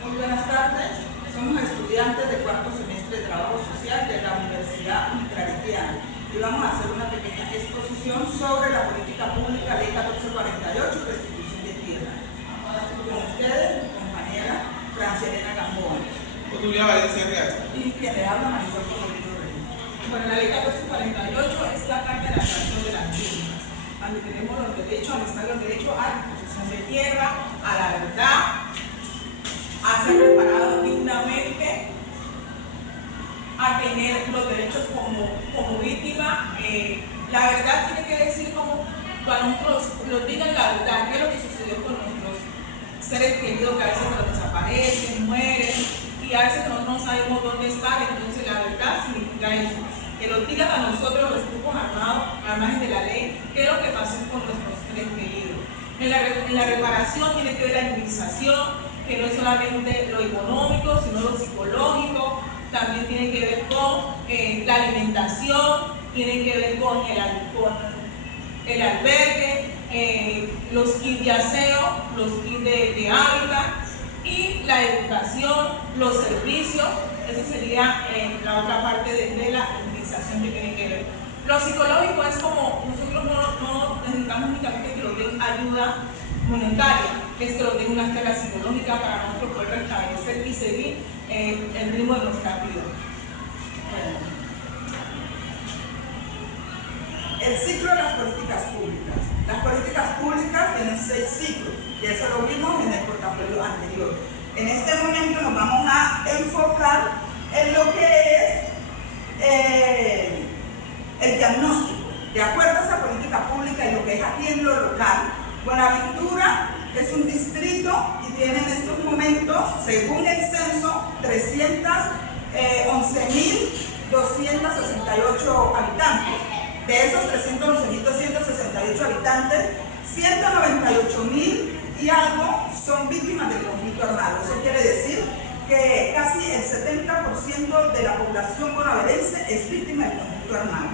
Muy buenas tardes, somos estudiantes de cuarto semestre de Trabajo Social de la Universidad Unitariana y vamos a hacer una pequeña exposición sobre la política pública Ley 1448, restitución de tierra. Con ustedes, mi compañera Francia Elena Gamboa. Julia Valencia Real. Y quien le habla, Marisol Rodrigo Reyes. Bueno, la Ley 1448 es la Carta de la Creación de las Tierras, donde tenemos los derechos, donde están los derechos a la disposición de tierra, a la verdad, a ser preparado dignamente, a tener los derechos como víctima. La verdad tiene que decir como cuando nosotros nos digan la verdad, qué es lo que sucedió con nuestros seres queridos que a veces nos desaparecen, mueren, y a veces nosotros no sabemos dónde están. Entonces la verdad significa eso, que nos digan a nosotros, los grupos armados, al margen de la ley, qué es lo que pasó con nuestros seres queridos. En la reparación tiene que ver la indemnización, que no es solamente lo económico, sino lo psicológico, también tiene que ver con la alimentación, tiene que ver con el albergue, los kits de aseo, los kits de hábitat y la educación, los servicios. Esa sería la otra parte de la indemnización que tiene que ver. Lo psicológico es como nosotros no necesitamos únicamente que nos den ayuda monetaria, es que nos den una carga psicológica para nosotros poder restablecer y seguir el ritmo de nuestra vida. El ciclo de las políticas públicas. Las políticas públicas tienen 6 ciclos, y eso lo vimos en el portafolio anterior. En este momento nos vamos a enfocar en lo que es el diagnóstico. De acuerdo a esa política pública y lo que es aquí en lo local, Buenaventura es un distrito y tiene en estos momentos, según el censo, 311.268 habitantes. De esos 311.268 habitantes, 198.000 y algo son víctimas del conflicto armado. Eso quiere decir que casi el 70% de la población bonaerense es víctima del conflicto armado.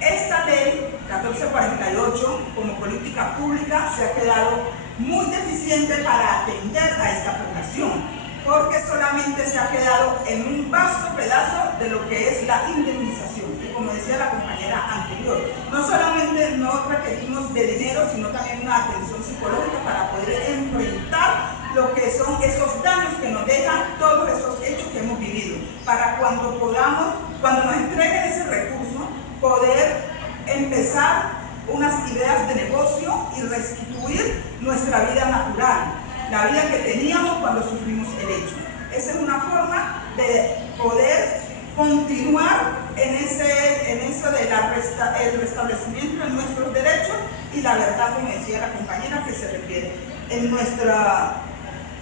Esta ley 1448, como política pública, se ha quedado muy deficiente para atender a esta población, porque solamente se ha quedado en un vasto pedazo de lo que es la indemnización. Y como decía la compañera anterior, no solamente no requerimos de dinero, sino también una atención psicológica para poder enfrentar lo que son esos daños que nos dejan todos esos hechos que hemos vivido, para cuando nos entreguen ese recurso, poder empezar unas ideas de negocio y restituir nuestra vida natural, la vida que teníamos cuando sufrimos el hecho. Esa es una forma de poder continuar en eso del restablecimiento de nuestros derechos y la verdad, como decía la compañera, que se refiere en nuestra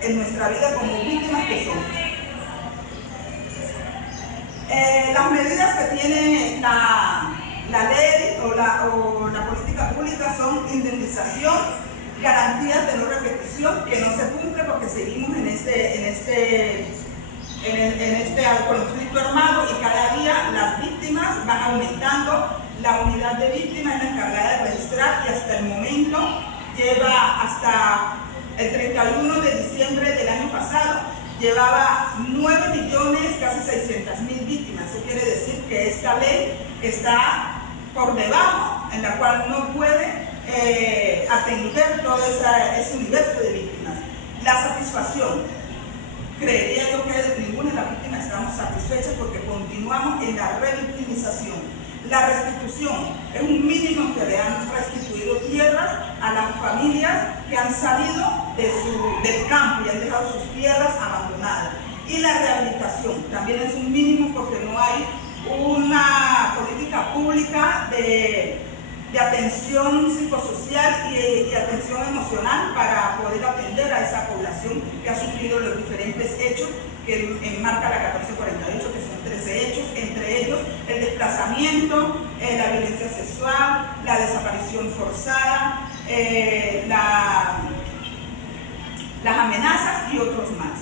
vida como víctimas que somos. Las medidas que tiene la ley o la política pública son indemnización, garantías de no repetición, que no se cumple porque seguimos en este conflicto armado y cada día las víctimas van aumentando. La unidad de víctimas es la encargada de registrar y hasta el momento lleva hasta el 31 de diciembre del año pasado, llevaba 9 millones, casi 600.000 víctimas. Eso quiere decir que esta ley está por debajo, en la cual no puede atender todo ese universo de víctimas. La satisfacción. Creería yo que ninguna de las víctimas estamos satisfechas porque continuamos en la revictimización. La restitución es un mínimo que le han restituido tierras a las familias que han salido del campo y han dejado sus tierras abandonadas. Y la rehabilitación también es un mínimo porque no hay una política pública de atención psicosocial y atención emocional para poder atender a esa población que ha sufrido los diferentes hechos que enmarca la 1448, que son 13 hechos, entre ellos el desplazamiento, la violencia sexual, la desaparición forzada, las amenazas y otros más.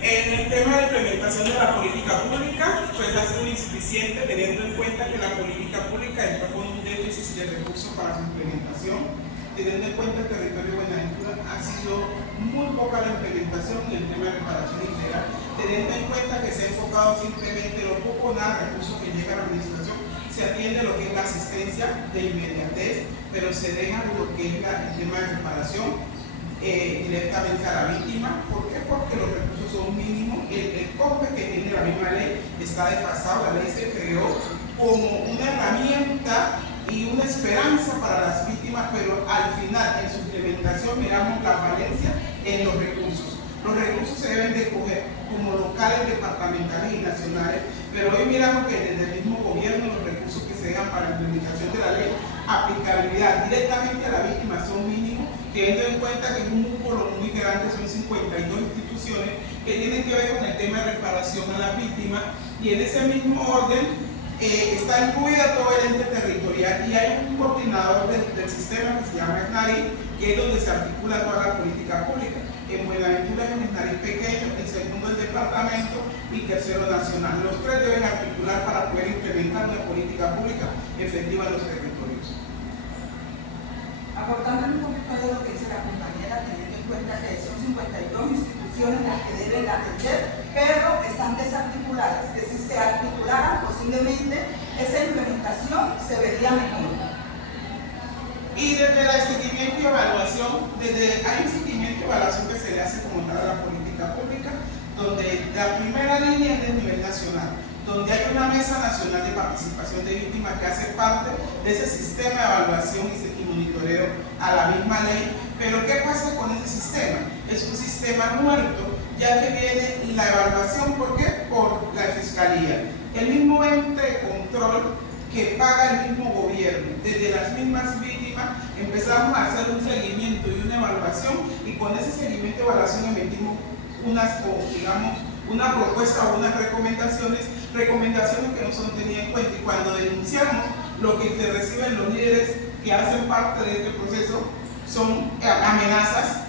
En el tema de implementación de la política pública, pues ha sido insuficiente teniendo en cuenta que la política pública entró con un déficit de recursos para su implementación, teniendo en cuenta el territorio de Buenaventura ha sido muy poca la implementación en el tema de reparación integral, teniendo en cuenta que se ha enfocado simplemente lo poco o nada recursos que llega a la administración, se atiende lo que es la asistencia de inmediatez, pero se deja lo que es el tema de reparación directamente a la víctima. ¿Por qué? Porque los recursos son mínimos, el COMPE que tiene la misma ley está desfasado, la ley se creó como una herramienta y una esperanza para las víctimas, pero al final en su implementación miramos la falencia en los recursos. Los recursos se deben de coger como locales, departamentales y nacionales, pero hoy miramos que desde el mismo gobierno los recursos que se dejan para la implementación de la ley, aplicabilidad directamente a la víctima son mínimos, teniendo en cuenta que es un número muy grande, son 52 instituciones que tienen que ver con el tema de reparación a la víctima, y en ese mismo orden está incluida todo el ente territorial y hay un coordinador del sistema que se llama SNARI, que es donde se articula toda la política pública. En Buenaventura es un SNARI pequeño, el segundo el departamento y tercero nacional. Los tres deben articular para poder implementar una política pública efectiva en los territorios. Aportando un poquito de lo que dice la compañera, teniendo en cuenta que son 52 instituciones las que deben atender, pero están desarticuladas, que si se articularan posiblemente esa implementación se vería mejor. Y desde el seguimiento y evaluación, hay un seguimiento y evaluación que se le hace como tal a la política pública, donde la primera línea es del nivel nacional, donde hay una mesa nacional de participación de víctimas que hace parte de ese sistema de evaluación y monitoreo a la misma ley. Pero ¿qué pasa con ese sistema? Es un sistema muerto, ya que viene la evaluación, ¿por qué? Por la Fiscalía, el mismo ente de control que paga el mismo gobierno. Desde las mismas víctimas empezamos a hacer un seguimiento y una evaluación, y con ese seguimiento y evaluación emitimos una propuesta o unas recomendaciones que no son tenidas en cuenta, y cuando denunciamos lo que se reciben los líderes que hacen parte de este proceso son amenazas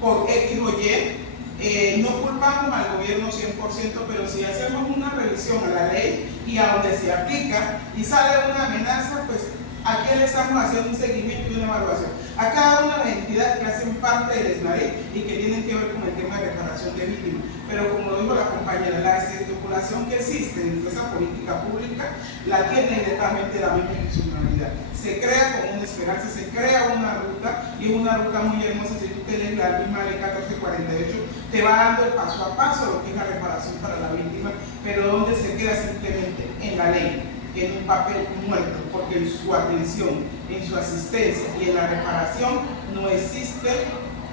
por X o Y. No culpamos al gobierno 100%, pero si hacemos una revisión a la ley y a donde se aplica y sale una amenaza, pues ¿a quién le estamos haciendo un seguimiento y una evaluación? A cada una de las entidades que hacen parte del SNARI y que tienen que ver con el tema de reparación de víctimas. Pero como lo dijo la compañera, la desarticulación que existe dentro de esa política pública la tiene directamente la misma institucionalidad. Se crea como una esperanza, se crea una ruta, y es una ruta muy hermosa. Si tú te lees la misma ley 1448, te va dando el paso a paso lo que es la reparación para la víctima, pero donde se queda simplemente en la ley, en un papel muerto, porque en su atención, en su asistencia y en la reparación no existe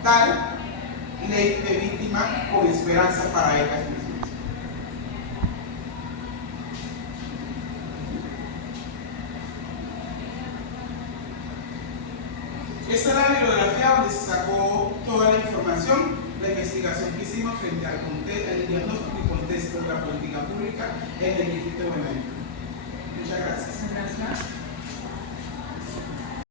tal ley de víctima con esperanza para ellas mismas. Esta es la bibliografía donde se sacó toda la información, la investigación que hicimos frente al diagnóstico y contexto de la política pública en el distrito de Buenaventura. Muchas gracias. Gracias.